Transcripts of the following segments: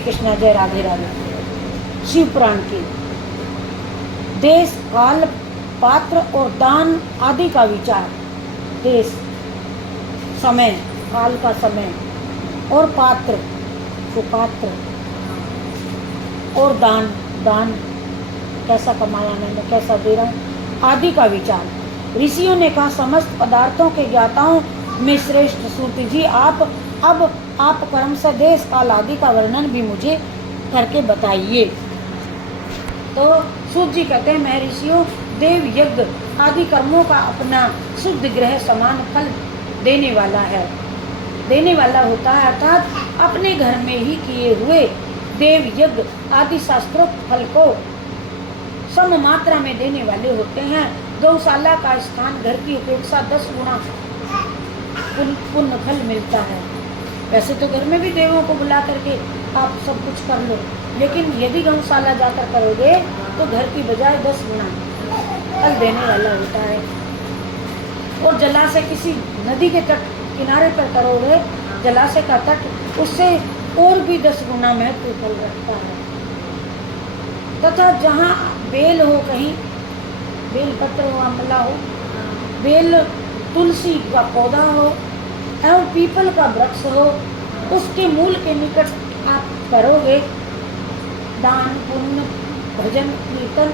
कृष्णा जय राधे राधे। शिव पुराण की देश काल पात्र और दान आदि का विचार। देश समय, काल का समय, और पात्र सुपात्र, और दान दान कैसा कमाया मैंने, कैसा दे रहा आदि का विचार। ऋषियों ने कहा समस्त पदार्थों के ज्ञाताओं में श्रेष्ठ सूत जी आप कर्म से देश काल आदि का वर्णन भी मुझे करके बताइए। तो सूत जी कहते हैं मैं ऋषियों देव यज्ञ आदि कर्मों का अपना शुद्ध ग्रह समान फल देने वाला होता है, अर्थात अपने घर में ही किए हुए देव यज्ञ आदि शास्त्रोक्त फल को सम मात्रा में देने वाले होते हैं। गौशाला का स्थान घर की अपेक्षा 10 गुना पुण्य फल मिलता है। वैसे तो घर में भी देवों को बुला करके आप सब कुछ कर लो, लेकिन यदि गौशाला जाकर करोगे तो घर की बजाय 10 गुना फल देने वाला होता है। और जलाशय किसी नदी के तट किनारे पर करोगे, जलाशय का तट, उससे और भी 10 गुना महत्व फल रखता है। तथा जहाँ बेल हो, कहीं बेल पत्र हो, आंवला हो, बेल तुलसी का पौधा हो एवं पीपल का वृक्ष हो, उसके मूल के निकट आप करोगे दान पुण्य भजन कीर्तन,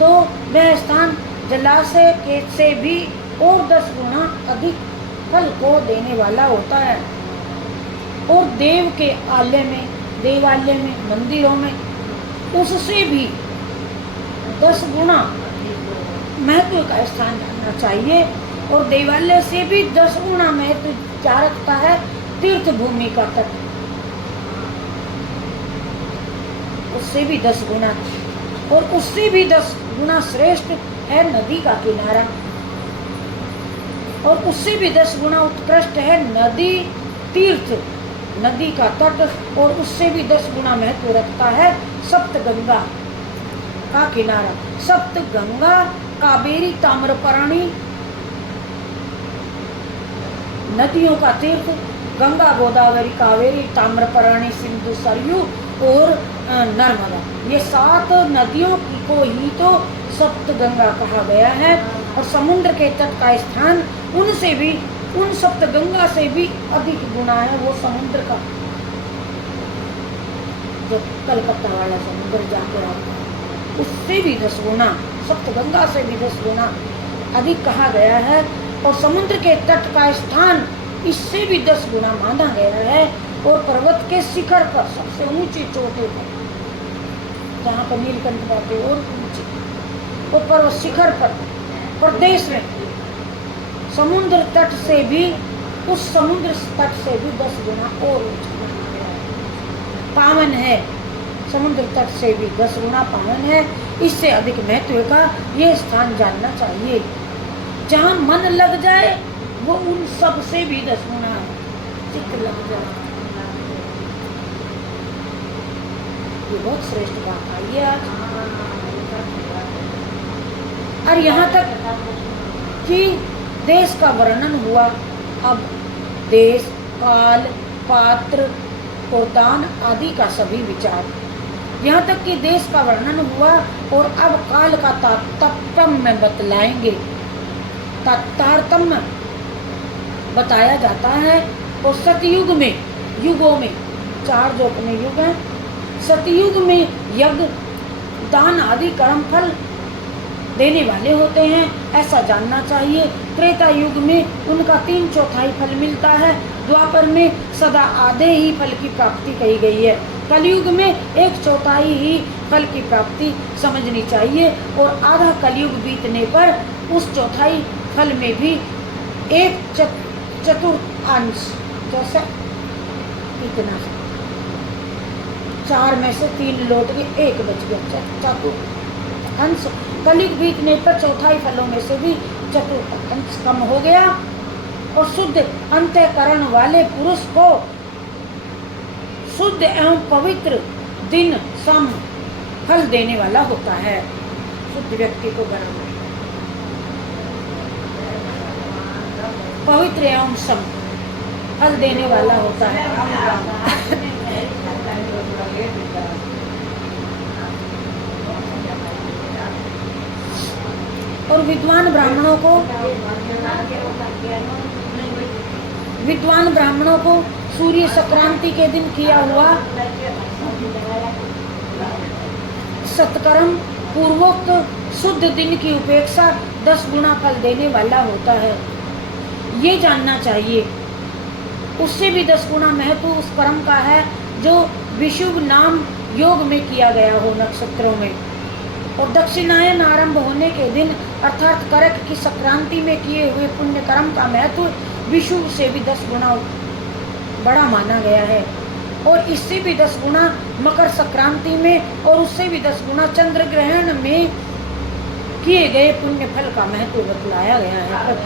तो वह स्थान जलाशय के से भी और 10 गुना अधिक फल को देने वाला होता है। और देव के आलय में, देवालय में, मंदिरों में उससे भी 10 गुना महत्व का स्थान रहना चाहिए। और देवालय से भी 10 गुना महत्व क्या रखता है? तीर्थ भूमि का तट, उससे भी 10 गुना, और उससे भी 10 गुना श्रेष्ठ है नदी का किनारा, और उससे भी 10 गुना उत्कृष्ट है नदी तीर्थ, नदी का तट, और उससे भी 10 गुना महत्व रखता है सप्तगंगा का किनारा। सप्तगंगा कावेरी ताम्रपर्णी नदियों का तीर्थ, गंगा गोदावरी कावेरी ताम्रपर्णी सिंधु सरयू और नर्मदा, ये 7 नदियों को ही तो सप्तगंगा कहा गया है। और समुद्र के तट का स्थान उनसे भी, उन सप्तगंगा से भी अधिक गुना है वो समुद्र का, जो कलकत्ता वाला समुद्र जाकर आता है, उससे भी 10 गुना, सप्तगंगा से भी 10 गुना अधिक कहा गया है। और समुद्र के तट का स्थान इससे भी 10 गुना माना गया है। और पर्वत के शिखर पर, सबसे ऊंची चोटी पर, जहाँ पर नीलकंठ बातें और ऊंची, वो पर्वत शिखर पर प्रदेश में समुद्र तट से भी, उस समुद्र तट से भी 10 गुना और ऊंचा पावन है। समुद्र तट से भी 10 गुना पावन है। इससे अधिक महत्व का ये स्थान जानना चाहिए। जहाँ मन लग जाए वो उन सब से भी 10 गुना चित्त लग जाए। ये बहुत श्रेष्ठ बात आई है आज। और यहाँ तक कि देश का वर्णन हुआ। अब देश काल पात्र और दान आदि का सभी विचार, यहाँ तक कि देश का वर्णन हुआ। और अब काल का तारतम्य बतलाएंगे, तारतम्य बताया जाता है। और सतयुग में, युगों में 4 जो अपने युग हैं, सतयुग में यज्ञ दान आदि कर्म फल देने वाले होते हैं, ऐसा जानना चाहिए। त्रेता युग में उनका 3/4 फल मिलता है। द्वापर में सदा आधे ही फल की प्राप्ति कही गई है। कलयुग में 1/4 ही फल की प्राप्ति समझनी चाहिए। और आधा कलयुग बीतने पर उस 1/4 फल में भी 1/4 जैसे इतना, 4 में से 3 लौट के 1 बच गया, चतुर्थांश। कलयुग बीतने पर 1/4 फलों में से भी चतुर्थांश कम हो गया। और शुद्ध अंतःकरण वाले पुरुष को शुद्ध एवं पवित्र दिन सम फल देने वाला होता है। शुद्ध व्यक्ति को बराबर पवित्र एवं सम फल देने वाला होता है। और विद्वान ब्राह्मणों को सूर्य संक्रांति के दिन किया हुआ सत्कर्म पूर्वोक्त शुद्ध दिन की उपेक्षा 10 गुना फल देने वाला होता है, ये जानना चाहिए। उससे भी 10 गुना महत्व उस कर्म का है जो विशुभ नाम योग में किया गया हो नक्षत्रों में। और दक्षिणायन आरंभ होने के दिन अर्थात करक की संक्रांति में किए हुए पुण्य कर्म का महत्व विशुभ से भी 10 गुना बड़ा माना गया है। और इससे भी 10 गुना मकर संक्रांति में और उससे भी 10 गुना चंद्र ग्रहण में किए गए पुण्य फल का महत्व बतलाया गया है।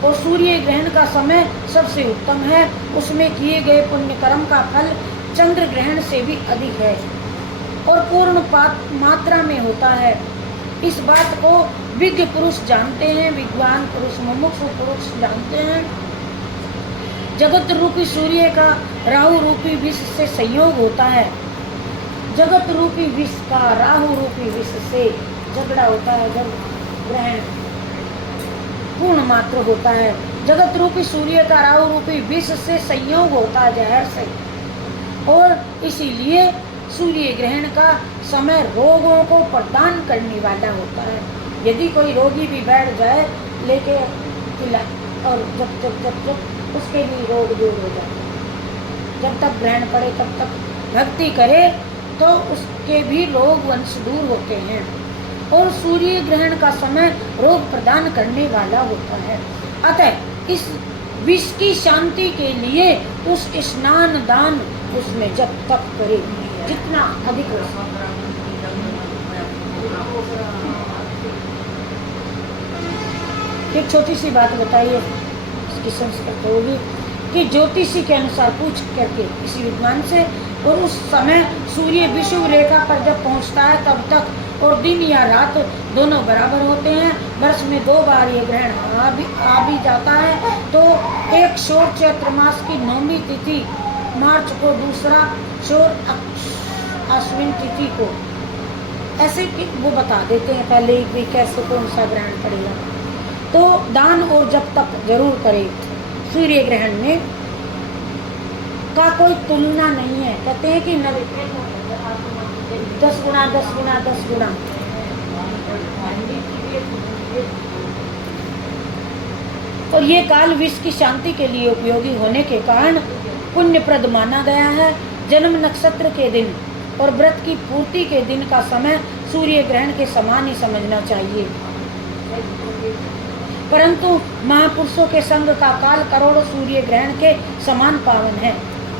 और सूर्य ग्रहण का समय सबसे उत्तम है, उसमें किए गए पुण्य कर्म का फल चंद्र ग्रहण से भी अधिक है और पूर्ण मात्रा में होता है। इस बात को विज्ञ पुरुष जानते हैं, विद्वान पुरुष मुमुक्षु पुरुष जानते हैं। जगत रूपी सूर्य का राहु रूपी विष से संयोग होता है। जगत रूपी विष का राहु रूपी विष से झगड़ा होता है जब ग्रहण पूर्ण मात्र होता है। जगत रूपी सूर्य का राहु रूपी विष से संयोग होता है जहर से, और इसीलिए सूर्य ग्रहण का समय रोगों को प्रदान करने वाला होता है। यदि कोई रोगी भी बैठ जाए लेके और जब उसके लिए रोग दूर हो जाता है। जब तक ग्रहण पड़े तब तक भक्ति करे तो उसके भी रोग वंश दूर होते हैं। और सूर्य ग्रहण का समय रोग प्रदान करने वाला होता है। अतः इस विष की शांति के लिए उस स्नान दान उसमें जब तक करे जितना अधिक हो सके। एक छोटी सी बात बताइए, इसकी संस्कृत होगी कि ज्योतिषी के अनुसार पूछ करके किसी विद्वान से, और उस समय सूर्य विषुव रेखा पर जब पहुंचता है तब तक और दिन या रात दोनों बराबर होते हैं। वर्ष में 2 बार ये ग्रहण आ भी जाता है। तो एक शोर चैत्र मास की 9वीं तिथि मार्च को, दूसरा शोर अश्विन तिथि को, ऐसे वो बता देते हैं पहले ही कैसे कौन सा ग्रहण पड़ेगा। तो दान और जब तक जरूर करे। सूर्य ग्रहण में का कोई तुलना नहीं है। कहते हैं कि 10 गुना 10 गुना 10 गुना। और ये काल विश्व की शांति के लिए उपयोगी होने के कारण पुण्यप्रद माना गया है। जन्म नक्षत्र के दिन और व्रत की पूर्ति के दिन का समय सूर्य ग्रहण के समान ही समझना चाहिए। परंतु महापुरुषों के संग का काल करोड़ों सूर्य ग्रहण के समान पावन है।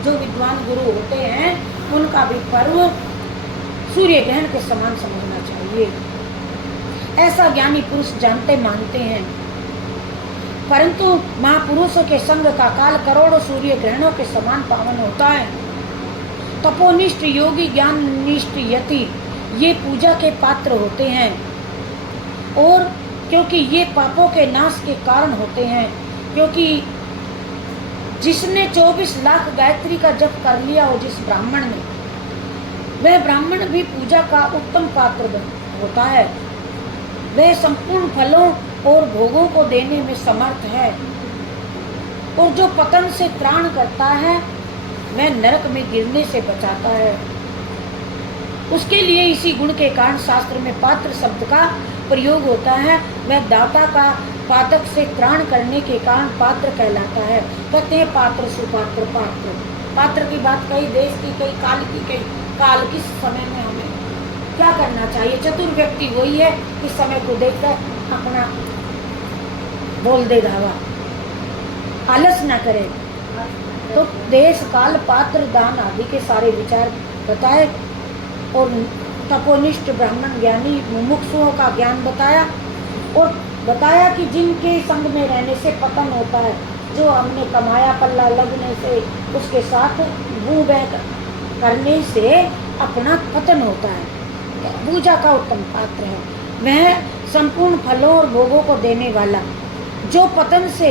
जो विद्वान गुरु होते हैं उनका भी पर्व सूर्य ग्रहण के समान समझना चाहिए, ऐसा ज्ञानी पुरुष जानते मानते हैं। परंतु महापुरुषों के संग का काल करोड़ों सूर्य ग्रहणों के समान पावन होता है। तपोनिष्ठ योगी ज्ञान निष्ठ यति ये पूजा के पात्र होते हैं, और क्योंकि ये पापों के नाश के कारण होते हैं। क्योंकि जिसने 24 लाख गायत्री का जप कर लिया हो जिस ब्राह्मण ने, वह ब्राह्मण भी पूजा का उत्तम पात्र होता है। वह संपूर्ण फलों और भोगों को देने में समर्थ है, और जो पतन से त्राण करता है वह नरक में गिरने से बचाता है। उसके लिए इसी गुण के कारण शास्त्र में पात्र शब्द का प्रयोग होता है। वह दाता का पातक से त्राण करने के कारण पात्र कहलाता है। कहते हैं पात्र सुपात्र पात्र। पात्र की बात कई देश की, कई काल की, कई काल किस समय में हमें क्या करना चाहिए। चतुर व्यक्ति वही है कि समय को देखकर अपना बोल दे धावा, आलस न करे। तो देश काल पात्र दान आदि के सारे विचार बताए, और तपोनिष्ठ ब्राह्मण ज्ञानी मुमुक्षुओं का ज्ञान बताया, और बताया कि जिनके संग में रहने से पतन होता है, जो हमने कमाया पल्ला लगने से उसके साथ बू बह करने से अपना पतन होता है। पूजा का उत्तम पात्र है वह संपूर्ण फलों और भोगों को देने वाला, जो पतन से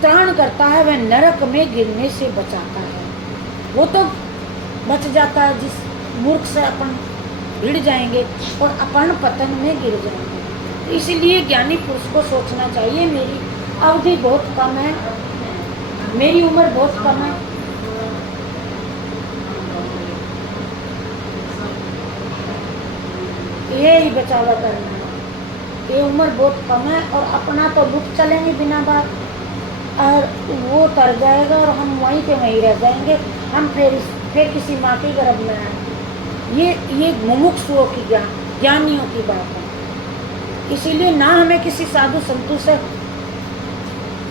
त्राण करता है वह नरक में गिरने से बचाता है। वो तो बच जाता है जिस मूर्ख से अपन भिड़ जाएंगे और अपन पतन में गिर जाएंगे। तो इसीलिए ज्ञानी पुरुष को सोचना चाहिए मेरी अवधि बहुत कम है, मेरी उम्र बहुत कम है, ये ही बचावा करना है। ये उम्र बहुत कम है और अपना तो लुट चलेंगे बिना बात, और वो तर जाएगा और हम वहीं के वहीं रह जाएंगे। हम फिर किसी माँ के गर्भ में आएंगे। ये मुमुक्षुओं की ज्ञानियों की बात है। इसीलिए ना हमें किसी साधु संतों से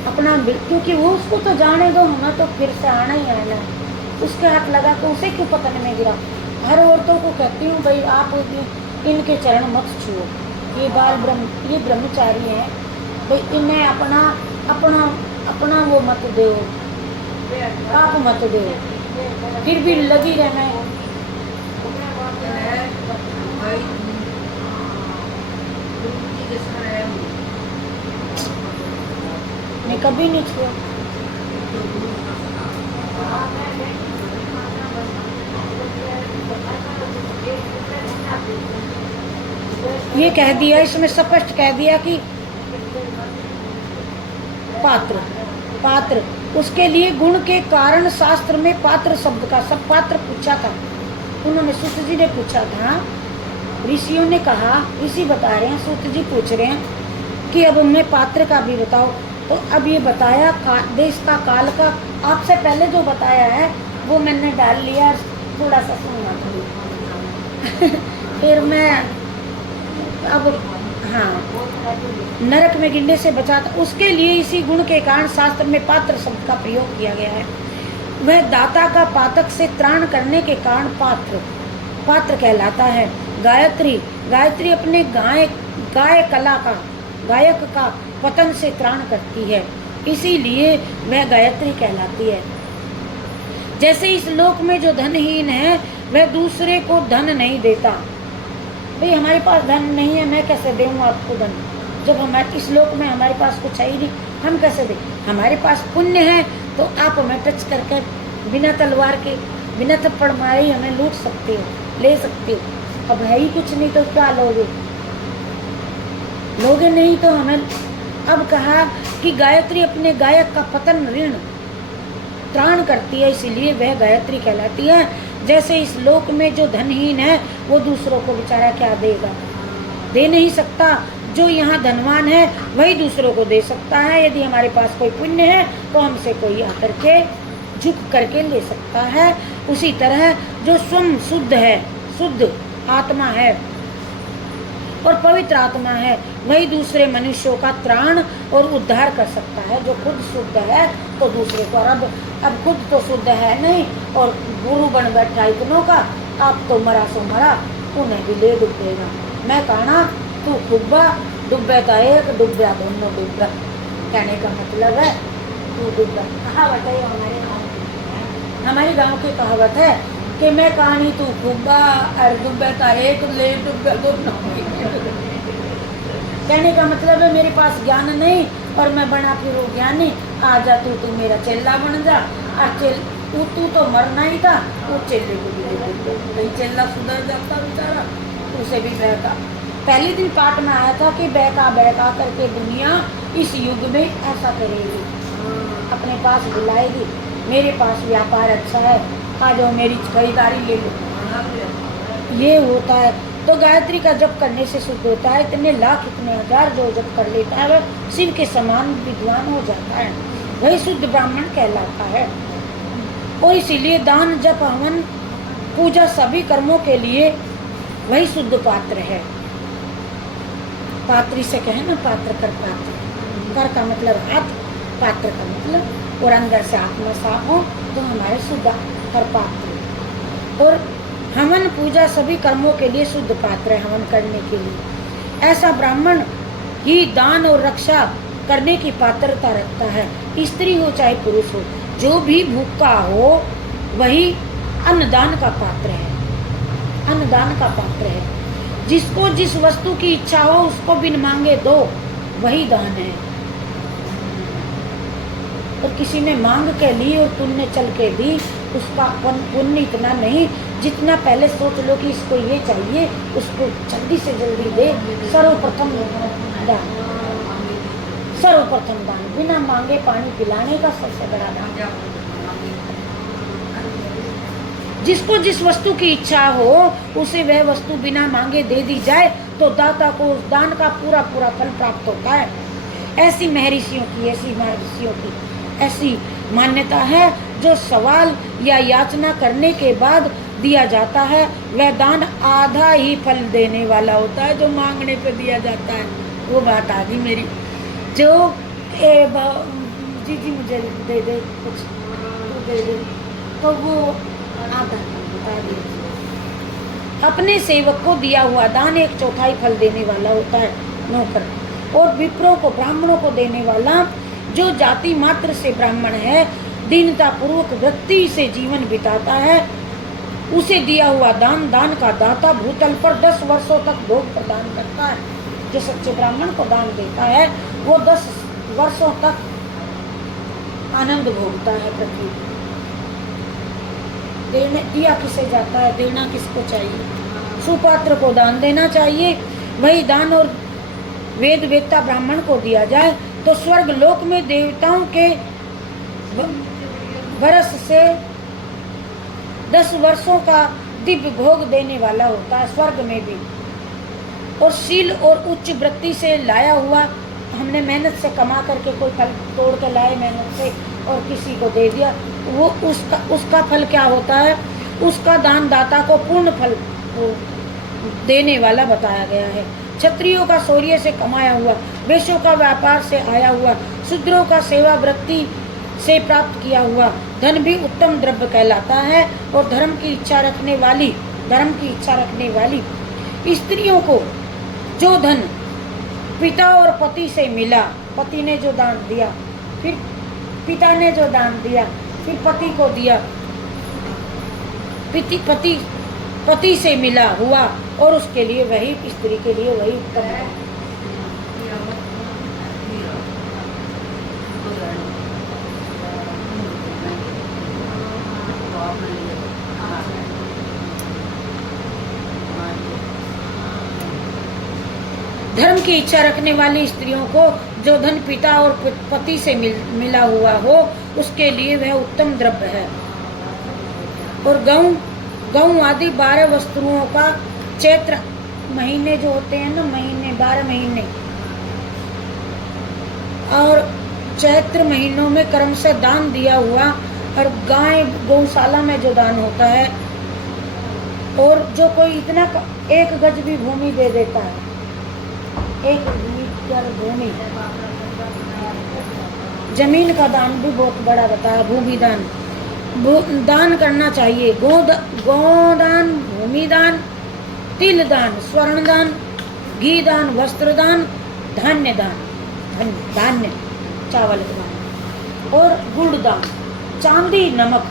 अपना, क्योंकि वो उसको तो जाने दो, हमें तो फिर से आना ही आना है। उसके हाथ लगा तो उसे क्यों पतन में गिरा। हर औरतों को कहती हूँ भाई आप इनके चरण मत छुओ, ये ब्रह्मचारी हैं भाई, इन्हें अपना वो मत दो, पाप मत दो, फिर भी लगी रहना है। मैं कभी नहीं छुआ। ये कह दिया, इसमें स्पष्ट कह दिया कि पात्र उसके लिए गुण के कारण शास्त्र में पात्र शब्द का सब पात्र पूछा था। उन्होंने सूत जी ने पूछा था, ऋषियों ने कहा, ऋषि बता रहे हैं, सूत जी पूछ रहे हैं कि अब हमें पात्र का भी बताओ। तो अब ये बताया देश का काल का, आपसे पहले जो बताया है वो मैंने डाल लिया, थोड़ा सा सुनना था फिर मैं अब हाँ, नरक में गिरने से बचाता, उसके लिए इसी गुण के कारण शास्त्र में पात्र शब्द का प्रयोग किया गया है। वह दाता का पातक से त्राण करने के कारण पात्र कहलाता है। गायत्री अपने गायक का पतन से त्राण करती है, इसीलिए वह गायत्री कहलाती है। जैसे इस लोक में जो धनहीन है वह दूसरे को धन नहीं देता। भाई हमारे पास धन नहीं है, मैं कैसे दूँ आपको धन, जब हमारे इस लोक में हमारे पास कुछ है ही नहीं, हम कैसे दें। हमारे पास पुण्य है तो आप हमें टच करके बिना तलवार के, बिना थप्पड़ मारे ही हमें लूट सकते हो, ले सकते हो। अब है ही कुछ नहीं तो क्या लोगे नहीं तो हमें। अब कहा कि गायत्री अपने गायक का पतन ऋण त्राण करती है, इसीलिए वह गायत्री कहलाती है। जैसे इस लोक में जो धनहीन है वो दूसरों को बेचारा क्या देगा, दे नहीं सकता। जो यहाँ धनवान है वही दूसरों को दे सकता है। यदि हमारे पास कोई पुण्य है तो हमसे कोई आकर के झुक करके ले सकता है। उसी तरह जो स्वयं शुद्ध है, शुद्ध आत्मा है और पवित्र आत्मा है, वही दूसरे मनुष्यों का त्राण और उद्धार कर सकता है। जो खुद शुद्ध है तो दूसरे को, अब खुद तो शुद्ध है नहीं और गुरु बन बैठा इतनों का, आप तो मरा सो मरा, उन्हें भी ले डूबेगा। मैं कहना तू खुब्बा डूबे तो एक डूबा दोनों डूबा, कहने का मतलब है तू डूबा। कहावत है हमारे गाँव की कहावत है कि मैं कहानी तू खुब्बा और डूबे तो एक ले डूबे दोनों। कहने का मतलब है मेरे पास ज्ञान नहीं और मैं बना फिरूँ ज्ञानी, आ जा तू मेरा चेला बन जा। और तू तो मरना ही था, वो चेले को भी दे दे, कहीं चेला सुधर जाता बेचारा, उसे भी बहका। पहले दिन पाठ में आया था कि बहका करके दुनिया इस युग में ऐसा करेगी, अपने पास बुलाएगी। मेरे पास व्यापार अच्छा है, आ जाओ मेरी खरीदारी ले लो, ये होता है। तो गायत्री का जप करने से शुद्ध होता है। इतने लाख इतने हजार जो जप कर लेता है वह शिव के समान विद्वान हो जाता है, वही शुद्ध ब्राह्मण कहलाता है। और इसीलिए दान जप हवन पूजा सभी कर्मों के लिए वही शुद्ध पात्र है। पात्री से कहे ना, पात्र कर पात्र, कर का मतलब हाथ, पात्र का मतलब और अंदर से आत्मा साफ हो तो हमारे शुद्ध कर पात्र। और हवन पूजा सभी कर्मों के लिए शुद्ध पात्र है हवन करने के लिए। ऐसा ब्राह्मण ही दान और रक्षा करने की पात्रता रखता है, स्त्री हो चाहे पुरुष हो। जो भी भूखा हो वही अन्नदान का पात्र है, अन्नदान का पात्र है। जिसको जिस वस्तु की इच्छा हो उसको बिन मांगे दो, वही दान है। और किसी ने मांग के ली और तुमने चल के दी, उसका पुण्य इतना नहीं जितना पहले सोच लो कि इसको ये चाहिए, उसको जल्दी से जल्दी दे। सर्वप्रथम दान, सर्वप्रथम दान, बिना मांगे पानी पिलाने का सबसे बड़ा दान। जिसको जिस वस्तु की इच्छा हो उसे वह वस्तु बिना मांगे दे दी जाए तो दाता को उस दान का पूरा पूरा फल प्राप्त होता है। ऐसी महर्षियों की ऐसी मान्यता है। जो सवाल या याचना करने के बाद दिया जाता है वह दान आधा ही फल देने वाला होता है जो मांगने पे दिया जाता है। वो बात आ गई मेरी। जो जी मुझे दे दे कुछ तो दे दे, तो वो आधा बता दे। अपने सेवक को दिया हुआ दान 1/4 फल देने वाला होता है नौकर। और विप्रों को, ब्राह्मणों को देने वाला, जो जाति मात्र से ब्राह्मण है, दीनता पूर्वक वृत्ति से जीवन बिताता है, उसे दिया हुआ दान, दान का दाता भूतल पर 10 वर्षों तक भोग प्रदान करता है। जो सच्चे ब्राह्मण को दान देता है वो 10 वर्षों तक आनंद भोगता है पृथ्वी। देने दिया किसे जाता है, देना किसको चाहिए? सुपात्र को दान देना चाहिए। वही दान और वेद वेत्ता ब्राह्मण को दिया जाए तो स्वर्ग लोक में देवताओं के वर्ष से 10 वर्षों का दिव्य भोग देने वाला होता है स्वर्ग में भी। और शील और उच्च वृत्ति से लाया हुआ, हमने मेहनत से कमा करके कोई फल तोड़ के लाए मेहनत से और किसी को दे दिया, वो उसका फल क्या होता है? उसका दान दाता को पूर्ण फल देने वाला बताया गया है। क्षत्रियों का शौर्य से कमाया हुआ, वैश्यों का व्यापार से आया हुआ, शूद्रों का सेवा वृत्ति से प्राप्त किया हुआ धन भी उत्तम द्रव्य कहलाता है। और धर्म की इच्छा रखने वाली स्त्रियों को जो धन पिता और पति से मिला, पति ने जो दान दिया, फिर पिता ने जो दान दिया, फिर पति को दिया, पति से मिला हुआ, और उसके लिए वही, स्त्री के लिए वही उत्तम है। धर्म की इच्छा रखने वाली स्त्रियों को जो धन पिता और पति से मिला हुआ हो उसके लिए वह उत्तम द्रव्य है। और गऊ आदि 12 वस्तुओं का चैत्र महीने जो होते हैं ना, 12 महीने, और चैत्र महीनों में कर्म से दान दिया हुआ, और गाय गौशाला में जो दान होता है, और जो कोई इतना 1 गज भी भूमि दे देता है, 1 मीटर भूमि, जमीन का दान भी बहुत बड़ा बताया, भूमि दान दान करना चाहिए। गोदान, भूमि दान, तिल दान, स्वर्ण दान, घी दान, वस्त्र दान, धान्य दान, धान्य चावल दान, और गुड़ दान, चांदी, नमक,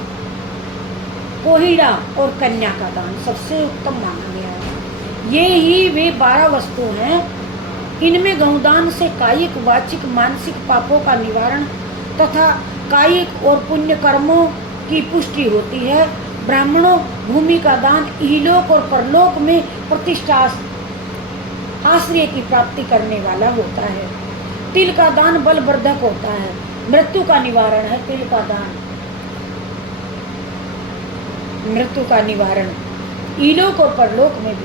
कोहिड़ा और कन्या का दान सबसे उत्तम माना गया है। ये ही वे 12 वस्तु हैं। इनमें गौदान से कायिक, वाचिक, मानसिक पापों का निवारण तथा कायिक और पुण्य कर्मों की पुष्टि होती है। ब्राह्मणों भूमि का दान इहलोक और परलोक में प्रतिष्ठा, आश्रय की प्राप्ति करने वाला होता है। तिल का दान बलवर्धक होता है, मृत्यु का निवारण है। तिल का दान मृत्यु का निवारण, इहलोक और परलोक में भी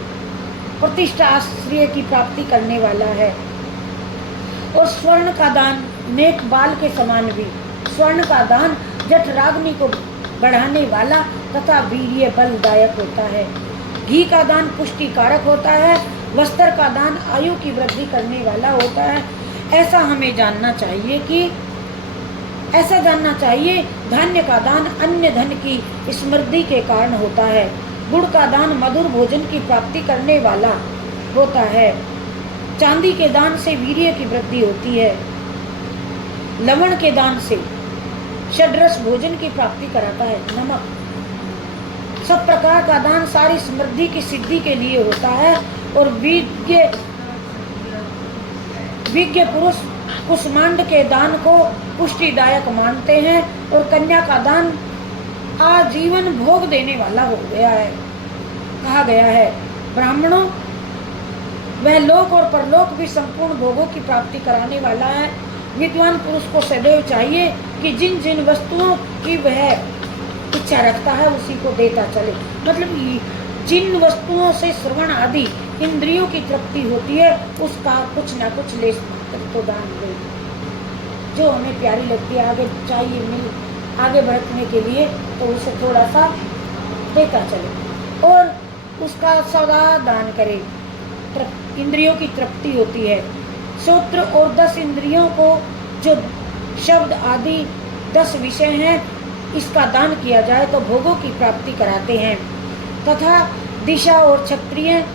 प्रतिष्ठा, आश्रय की प्राप्ति करने वाला है। और स्वर्ण का दान नेक बाल के समान भी। स्वर्ण का दान जठराग्नि को बढ़ाने वाला तथा वीर्य बलदायक होता है। घी का दान पुष्टिकारक होता है। वस्त्र का दान आयु की वृद्धि करने वाला होता है। ऐसा हमें जानना चाहिए। धान्य का दान अन्य धन की समृद्धि के कारण होता है। गुड़ का दान मधुर भोजन की प्राप्ति करने वाला होता है। चांदी के दान से वीर्य की वृद्धि होती है। लवण के दान से षड्रस भोजन की प्राप्ति कराता है। नमक, सब प्रकार का दान सारी समृद्धि की सिद्धि के लिए होता है। और विज्ञ पुरुष कुष्मांड के दान को पुष्टिदायक मानते हैं और कन्या का दान आजीवन भोग देने वाला हो गया है। कहा गया है, ब्राह्मणों वह लोक और परलोक भी संपूर्ण भोगों की प्राप्ति कराने वाला है। विद्वान पुरुष को सदैव चाहिए कि जिन जिन वस्तुओं की वह इच्छा रखता है उसी को देता चले। मतलब जिन वस्तुओं से श्रवण आदि इंद्रियों की तृप्ति होती है उसका कुछ ना कुछ ले तो दान दे, जो हमें प्यारी लगती है, आगे चाहिए मिल आगे बढ़ने के लिए, तो उसे थोड़ा सा देता चले और उसका सदा दान करे। इंद्रियों की तृप्ति होती है। श्रोत्र और 10 इंद्रियों को जो शब्द आदि 10 विषय हैं, इसका दान किया जाए तो भोगों की प्राप्ति कराते हैं। तथा दिशा और क्षत्रिय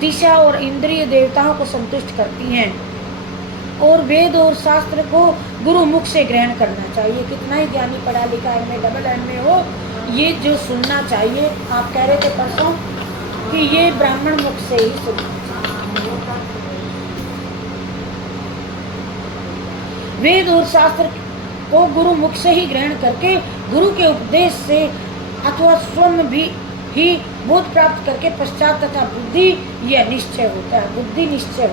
दिशा और इंद्रिय देवताओं को संतुष्ट करती हैं। और वेद और शास्त्र को गुरु मुख से ग्रहण करना चाहिए। कितना ही ज्ञानी पढ़ा लिखा है, डबल एम हो, ये जो सुनना चाहिए। आप कह रहे थे परसों कि ये ब्राह्मण मुख से ही सुनना चाहिए। वेद और शास्त्र को गुरु मुख से ही ग्रहण करके गुरु के उपदेश से अथवा स्वयं भी ही बोध प्राप्त करके पश्चात तथा बुद्धि यह निश्चय होता है, बुद्धि निश्चय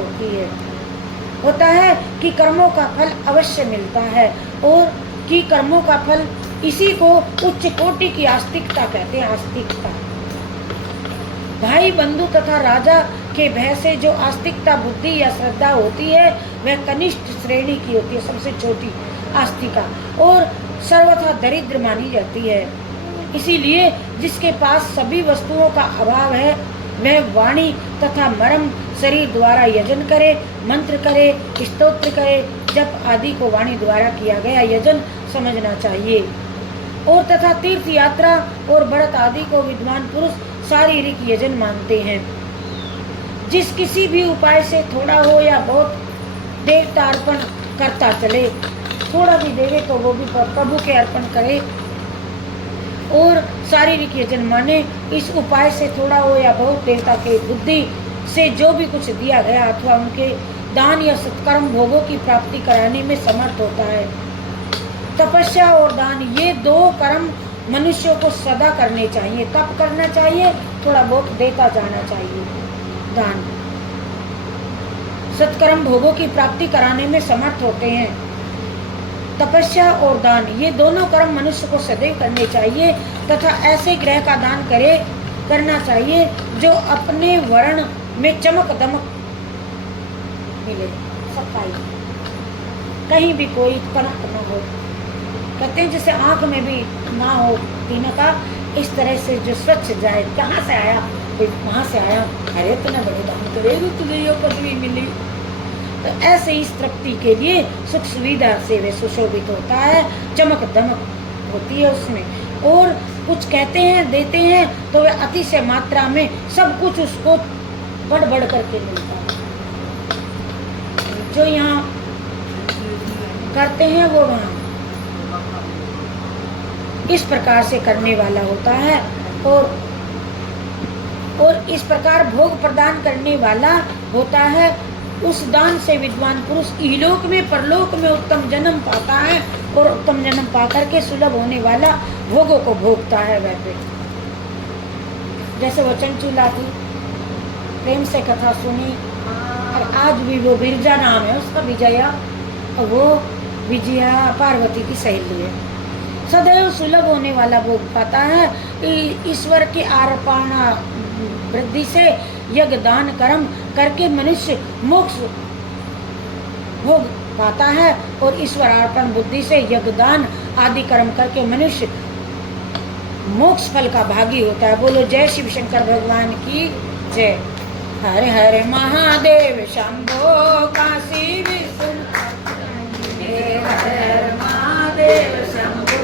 होता है कि कर्मों का फल अवश्य मिलता है और कि कर्मों का फल इसी को उच्च कोटि की आस्तिकता कहते हैं। आस्तिकता भाई बंधु तथा राजा के भय से जो आस्तिकता बुद्धि या श्रद्धा होती है वह कनिष्ठ श्रेणी की होती है, सबसे छोटी आस्तिका, और सर्वथा दरिद्र मानी जाती है। इसीलिए जिसके पास सभी वस्तुओं का अभाव है वह वाणी तथा मर्म शरीर द्वारा यजन करे, मंत्र करे, स्तोत्र करे, जप आदि को वाणी द्वारा किया गया यजन समझना चाहिए। और तथा तीर्थ यात्रा और व्रत आदि को विद्वान पुरुष शारीरिक यजन मानते हैं। जिस किसी भी उपाय से थोड़ा हो या बहुत देवता अर्पण करता चले, थोड़ा भी देवे तो वो भी प्रभु के अर्पण करे और शारीरिक यजन माने। इस उपाय से थोड़ा हो या बहुत देवता के बुद्धि से जो भी कुछ दिया गया अथवा उनके दान या सत्कर्म भोगों की प्राप्ति कराने में समर्थ होता है। तपस्या और दान ये 2 कर्म मनुष्यों को सदा करने चाहिए। तप करना चाहिए, थोड़ा बहुत देता जाना चाहिए। दान सत्कर्म भोगों की प्राप्ति कराने में समर्थ होते हैं। तपस्या और दान ये दोनों कर्म मनुष्य को सदैव करने चाहिए तथा ऐसे ग्रह का दान करना चाहिए जो अपने वर्ण में चमक दमक मिले, सफाई, कहीं भी कोई कनक न हो। कहते हैं जैसे आंख में भी ना हो तीनका, इस तरह से जो स्वच्छ जाए। कहाँ से आया, वहाँ से आया, अरे तो ना बड़े दान करेगी तुझे ये पदवी मिली। तो ऐसे इस तृप्ति के लिए सुख सुविधा से वे सुशोभित होता है, चमक दमक होती है उसमें। और कुछ कहते हैं देते हैं तो वे अतिशय मात्रा में सब कुछ उसको बढ़ बढ़ करके मिलता है। जो यहाँ करते हैं वो वहाँ इस प्रकार से करने वाला होता है और इस प्रकार भोग प्रदान करने वाला होता है। उस दान से विद्वान पुरुष इहलोक में परलोक में उत्तम जन्म पाता है और उत्तम जन्म पाकर के सुलभ होने वाला भोगों को भोगता है। वैसे जैसे वो चंचूला थी, प्रेम से कथा सुनी और आज भी वो बिरजा नाम है उसका, विजया, और वो विजया पार्वती की सहेली है। सदैव सुलभ होने वाला भोग पाता है। ईश्वर के आर्पणा वृद्धि से यज्ञ दान कर्म करके मनुष्य मोक्ष भोग पाता है और ईश्वर अर्पण बुद्धि से यज्ञ दान आदि कर्म करके मनुष्य मोक्ष फल का भागी होता है। बोलो जय शिव शंकर भगवान की जय। हर हर महादेव शंभो काशी विश्वनाथ, हर हर महादेव शंभो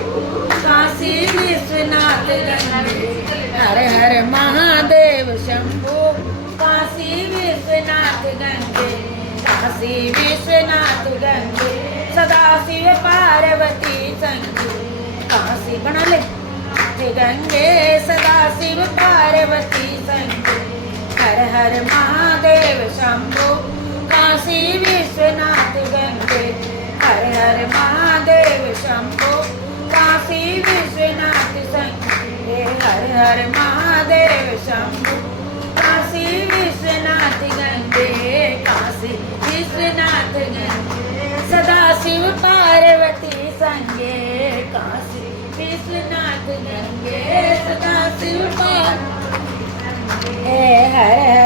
काशी विश्वनाथ गंगे, हर हर महादेव शंभो काशी विश्वनाथ गंगे, काशी विश्वनाथ गंगे, सदा शिव पार्वती संगे, काशी बना ले गंगे, सदा शिव पार्वती संगे, हर हर महादेव शंभो काशी विश्वनाथ गंगे, हर हर महादेव शंभो। काशी विश्वनाथ गंगे, हर हर महादेव शंभो। काशी विश्वनाथ गंगे, काशी विश्वनाथ गंगे, सदा शिव पार्वती संगे। काशी विश्वनाथ गंगे, सदा शिव पार्वती, हर